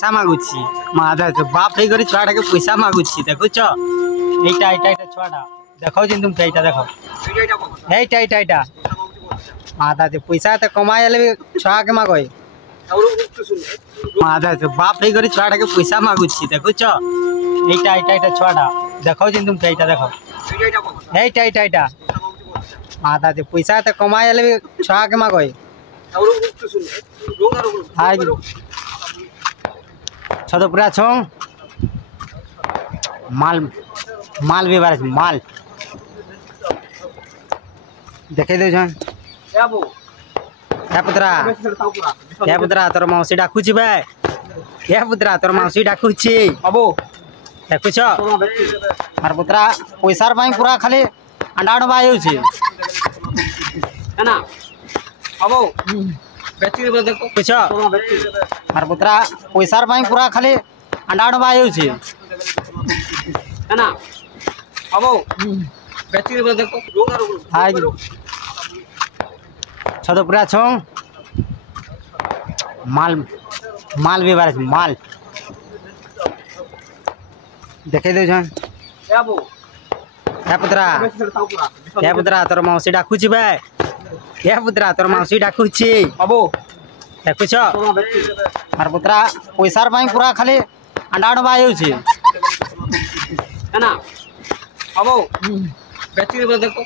पैसा मागुची मादा के बाप हे करी छुआटा के पैसा मागुची देखुछ एटा छुआटा देखो जिन तुम एटा देखो एटा मादा के पैसा त कमाए ले छुआ के मागोय मादा के बाप हे करी छुआटा के पैसा मागुची देखुछ एटा छुआटा देखो जिन तुम एटा देखो एटा मादा के पैसा त कमाए ले छुआ के मागोय हाय छदपुरा छोंग माल भी बारे माल देखे दे जन क्या पुत्रा तोर मौसी डाकुची बे क्या पुत्रा तोर मौसी डाकुची बाबू देखुछ मार पुत्रा पैसार पाई पूरा खाली अंडा डबा होउची है ना बाबू बेची दे देखो कुछ मार पुत्रा पैसार पाई पूरा खाली अंडा डबा होउची है ना बाबू बेची दे देखो हाय छदपुरा छोंग माल भी बारे माल देखे दे जन क्या पुत्रा तोर मौसी डाकुची बे क्या पुत्रा तोर मौसी डाकुची बाबू देखुछ मार पुत्रा पैसार पाई पूरा खाली अंडा डबा होउची है ना बाबू बेची दे देखो